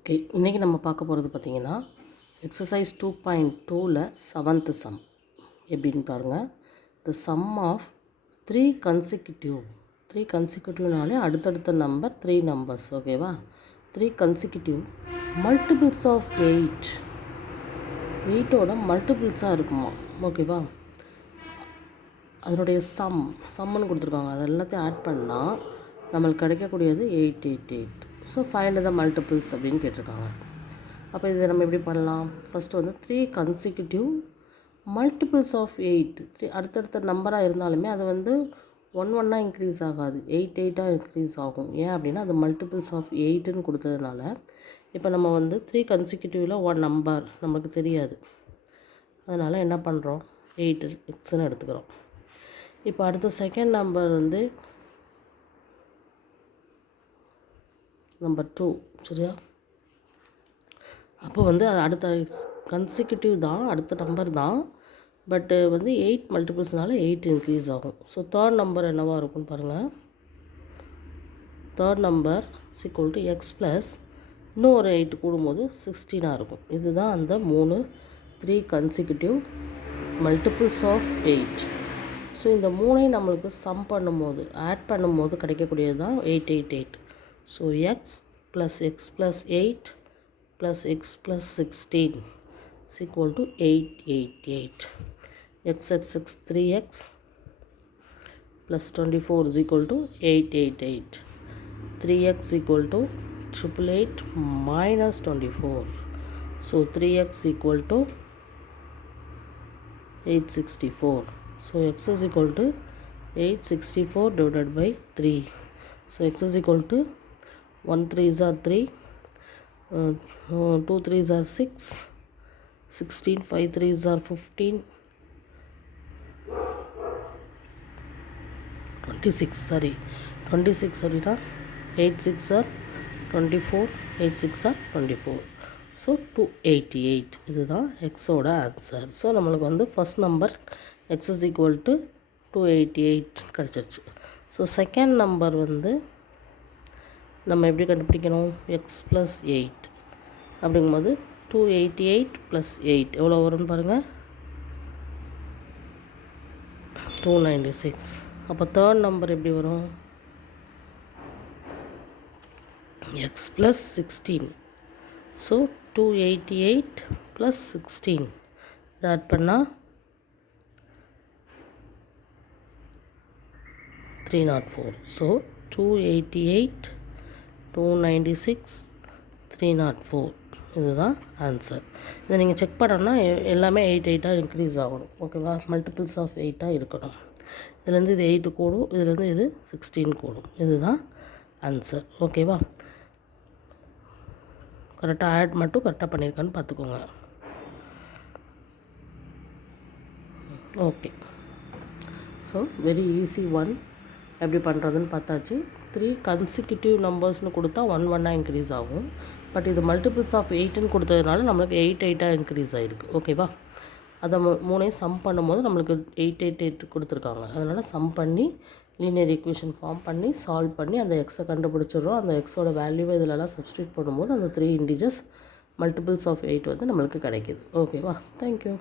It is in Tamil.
ஓகே, இன்றைக்கி நம்ம பார்க்க போகிறது பார்த்திங்கன்னா எக்ஸசைஸ் 2.2ல் 7th சம் எப்படின்னு பாருங்கள். த சம் ஆஃப் 3 கன்சிக்யூட்டிவ்னாலே அடுத்தடுத்த நம்பர் 3 நம்பர்ஸ். ஓகேவா? 3 கன்சிக்யூட்டிவ் மல்டிபிள்ஸ் ஆஃப் 8ஓட மல்டிபிள்ஸாக இருக்குமா? ஓகேவா? அதனுடைய சம்முன்னு கொடுத்துருக்காங்க. அது எல்லாத்தையும் ஆட் பண்ணால் நம்மளுக்கு கிடைக்கக்கூடியது 888. ஸோ ஃபைண்ட் த மல்டிபிள்ஸ் அப்படின்னு கேட்டிருக்காங்க. அப்போ இதை நம்ம எப்படி பண்ணலாம்? ஃபஸ்ட்டு வந்து 3 கன்சிக்யூட்டிவ் மல்டிபிள்ஸ் ஆஃப் 8. அடுத்தடுத்த நம்பராக இருந்தாலுமே அது வந்து 1 இன்க்ரீஸ் ஆகாது, 8 இன்க்ரீஸ் ஆகும். ஏன் அப்படின்னா அது மல்டிபிள்ஸ் ஆஃப் 8ன்னு கொடுத்ததுனால. இப்போ நம்ம வந்து 3 கன்சிக்யூட்டிவில் 1 நம்பர் நமக்கு தெரியாது, அதனால் என்ன பண்ணுறோம், 8xன்னு எடுத்துக்கிறோம். இப்போ அடுத்த செகண்ட் நம்பர் வந்து நம்பர் 2. சரியா? அப்போ வந்து அது அடுத்த கன்சிக்யூட்டிவ் தான், அடுத்த நம்பர் தான், பட்டு வந்து 8 மல்டிபிள்ஸ்னால 8 இன்க்ரீஸ் ஆகும். ஸோ தேர்ட் நம்பர் என்னவாக இருக்கும்னு பாருங்கள். Third number equal to X plus இன்னொரு 8 கூடும்போது 16 இருக்கும். இதுதான் அந்த 3 கன்சிக்யூட்டிவ் மல்டிபிள்ஸ் ஆஃப் 8. ஸோ இந்த 3ஐயும் நம்மளுக்கு சம் பண்ணும்போது, ஆட் பண்ணும்போது கிடைக்கக்கூடியது தான் 888. So X plus X plus 8 plus X plus 16 is equal to 888. x 3x plus 24 is equal to 888. 3x equal to 888 minus 24. So 3x equal to 864. So x is equal to 864 divided by 3. So x is equal to 1 3s are 3, 2 3s are 6, 16, 5 3s are 15, 26 அப்படின்னா 8 6 are 24, 8 6 are 24. ஸோ 288 இதுதான் எக்ஸோட ஆன்சர். ஸோ நம்மளுக்கு வந்து first number X is equal to 288 கிடச்சிருச்சு. ஸோ செகண்ட் நம்பர் வந்து நம்ம எப்படி கண்டுபிடிக்கணும்? எக்ஸ் ப்ளஸ் 8 அப்படிங்கும்போது 288 ப்ளஸ் 8 எவ்வளோ வரும்னு பாருங்கள், 296. அப்போ தேர்ட் நம்பர் எப்படி வரும்? X plus 16. ஸோ 288 ப்ளஸ் 16 இதை ஆட் பண்ணால் 304. ஸோ 288, 296, 304 இதுதான் ஆன்சர். இதை நீங்கள் செக் பண்ணோன்னா எல்லாமே 8 இன்க்ரீஸ் ஆகணும். ஓகேவா? மல்டிபிள்ஸ் ஆஃப் 8 இருக்கணும். இதுலேருந்து இது 8 கூடும், இதுலேருந்து இது 16 கூடும். இதுதான் ஆன்சர். ஓகேவா? கரெக்டாக ஆட் மட்டும் கரெக்டாக பண்ணியிருக்கான்னு பார்த்துக்கோங்க. Okay, so very easy one. எப்படி பண்ணுறதுன்னு பார்த்தாச்சு. 3 கன்சிக்யூட்டிவ் நம்பர்ஸ்னு கொடுத்தா 1 இன்க்ரீஸ் ஆகும். பட் இது மல்டிபிள்ஸ் ஆஃப் 8ன்னு கொடுத்ததுனால நம்மளுக்கு 8 இன்க்ரீஸ் ஆகிருக்கு. ஓகேவா? அதை 3ஐயும் சம் பண்ணும்போது நம்மளுக்கு 888 கொடுத்துருக்காங்க. அதனால் சம் பண்ணி லீனியர் ஈக்குவேஷன் ஃபார்ம் பண்ணி சால்வ் பண்ணி அந்த எக்ஸை கண்டுபிடிச்சிடுறோம். அந்த எக்ஸோட வேல்யூவை இதிலலாம் சப்ஸ்டியூட் பண்ணும்போது அந்த 3 இன்டிஜர்ஸ் மல்டிபிள்ஸ் ஆஃப் 8 வந்து நம்மளுக்கு கிடைக்கிது. ஓகேவா? தேங்க்யூ.